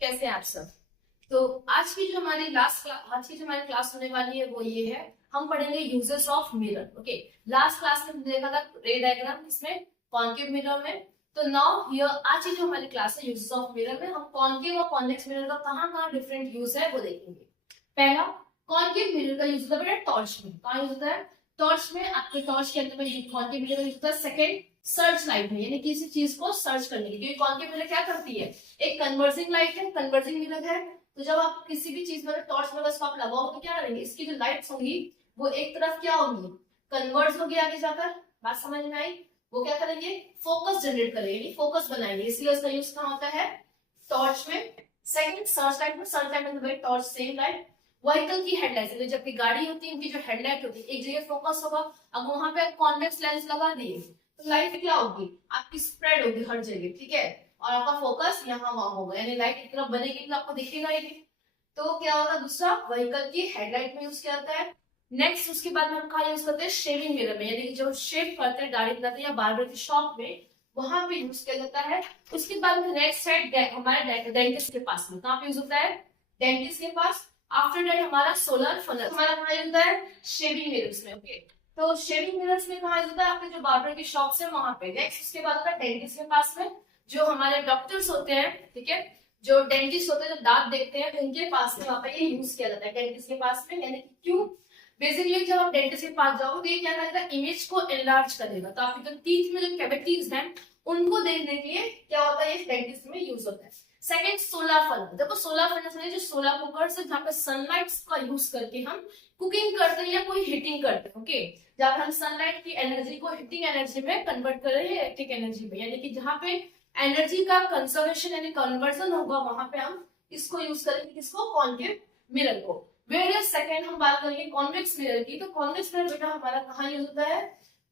कैसे हैं आप सब। तो आज की जो हमारी क्लास होने वाली है वो ये है। हम पढ़ेंगे uses of mirror. Okay, last class में हमने देखा था रे डायग्राम, इसमें कॉन्केव मिरर में। तो नाउ हियर आज की जो हमारी क्लास है यूजेस ऑफ मिरर में, हम कॉन्केव और कॉन्वेक्स मिरर का कहाँ कहाँ डिफरेंट यूज है वो देखेंगे। पहला, कॉन्केव मिरर का यूज होता है टॉर्च में। कहाँ यूज होता है? टॉर्च में। आपके टॉर्च के अंदर में कॉन्केव मिरर का यूज होता है सेकंड, सर्च लाइट में, यानी किसी चीज को सर्च करने के लिए। क्योंकि कॉन्केव मिरर क्या करती है? एक कन्वर्जिंग लाइट है, कन्वर्जिंग मिरर है। तो जब आप किसी भी चीज में टॉर्च वगैरह इसको आप लगाओ तो क्या करेंगे, इसकी जो लाइट्स होंगी वो एक तरफ क्या होंगी, कन्वर्ज होगी आगे जाकर। बात समझ में आई? वो क्या करेंगे, फोकस जनरेट करेंगे, फोकस बनाएंगे, इसलिए उसका यूज कहाँ होता है? टॉर्च में। सेकंड, सर्च लाइट में। सर्च लाइट में टॉर्च सेम लाइट। व्हीकल की हेडलाइट, जबकि गाड़ी होती है उनकी जो हेडलाइट होती है एक जगह फोकस होगा। अब वहां पे कॉन्वेक्स लेंस लगा दिए तो लाइट क्या होगी, आपकी स्प्रेड होगी हर जगह, ठीक है। और आपका फोकस यहाँ वहां होगा, यानी लाइट एक तरफ बनेगी तो आपको दिखेगा ही नहीं। तो क्या होगा, दूसरा व्हीकल की हेडलाइट में यूज किया जाता है। नेक्स्ट, उसके बाद में हम कहा यूज करते हैं शेविंग मिरर में, यानी कि जो शेव करते हैं दाढ़ी बनाते हैं या बार्बर की शॉप में, वहां पे यूज किया जाता है। उसके बाद में नेक्स्ट साइड हमारे डेंटिस्ट के पास में, कहाँ पे यूज होता है? डेंटिस्ट के पास। आफ्टर दैट हमारा सोलर फनल हमारा कहाँ यूज होता है? शेविंग मिरर्स में। ओके, तो शेविंग मिरर्स में कहाँ यूज होता है? आपके जो बार्बर की शॉप है वहां पे। नेक्स्ट उसके बाद होता है डेंटिस्ट के पास में, जो हमारे डॉक्टर्स होते हैं, ठीक है, जो डेंटिस्ट होते हैं, जो दांत देखते हैं, उनके पास में वहां पे ये यूज किया जाता है डेंटिस्ट के पास में। यानी कि क्यों? बेसिकली जब आप डेंटिस्ट के पास जाओगे ये क्या करेगा, इमेज को एनलार्ज करेगा। तो आपके जो टीथ में जो कैविटीज हैं उनको देखने के लिए क्या होता है, ये डेंटिस्ट में यूज होता है। Second, solar furnace. देखो सोलर फर्नेस में जो सोलर कुकर से जहाँ पे सनलाइट का यूज करके हम कुकिंग करते हैं या कोई हीटिंग करते हैं। ओके, जब हम सनलाइट की एनर्जी को हीटिंग एनर्जी में कन्वर्ट कर रहे हैं इलेक्ट्रिक एनर्जी में, यानी कि जहाँ पे एनर्जी का कंजर्वेशन यानी कन्वर्जन होगा, वहां पे हम इसको यूज करेंगे, किसको? कॉन्केव मिरर को। वेरियस सेकंड हम बात करेंगे कॉन्वेक्स मिरर की। तो कॉन्वेक्स मिरर बेटा हमारा कहाँ यूज होता है?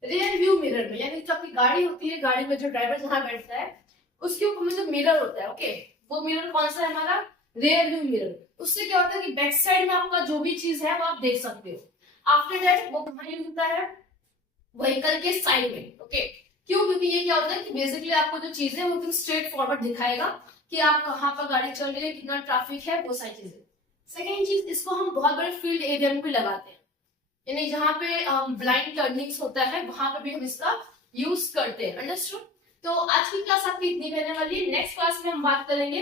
रियर व्यू मिरर में, यानी जो आपकी गाड़ी होती है, गाड़ी में जो ड्राइवर जहां बैठता है उसके ऊपर में जो मिरर होता है, ओके, वो मिरर कौन सा है हमारा? Rear view mirror. उससे क्या होता है कि बैक साइड में आपका जो भी चीज है वो आप देख सकते हो। आफ्टर दैट वो कहाँ यूज होता है? व्हीकल के साइड में। ओके, क्यों? क्योंकि ये क्या होता है कि बेसिकली आपको जो चीज है वो एकदम स्ट्रेट फॉरवर्ड दिखाएगा कि आप कहाँ पर गाड़ी चल रही है, कितना ट्रैफिक है, वो सारी चीजें। सेकेंड चीज, इसको हम बहुत बड़े फील्ड एरिया में भी लगाते हैं, यानी जहाँ पे ब्लाइंड टर्निंग्स होता है वहां पे भी हम इसका यूज करते हैं। अंडरस्टूड? तो आज की क्लास आपकी इतनी रहने वाली है। नेक्स्ट क्लास में हम बात करेंगे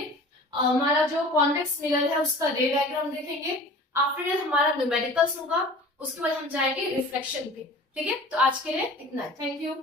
हमारा जो कॉन्वेक्स मिरर है उसका रे डायग्राम देखेंगे। आफ्टर दैट हमारा न्यूमेरिकल्स होगा, उसके बाद हम जाएंगे रिफ्लेक्शन पे। ठीक है, तो आज के लिए इतना है। Thank you.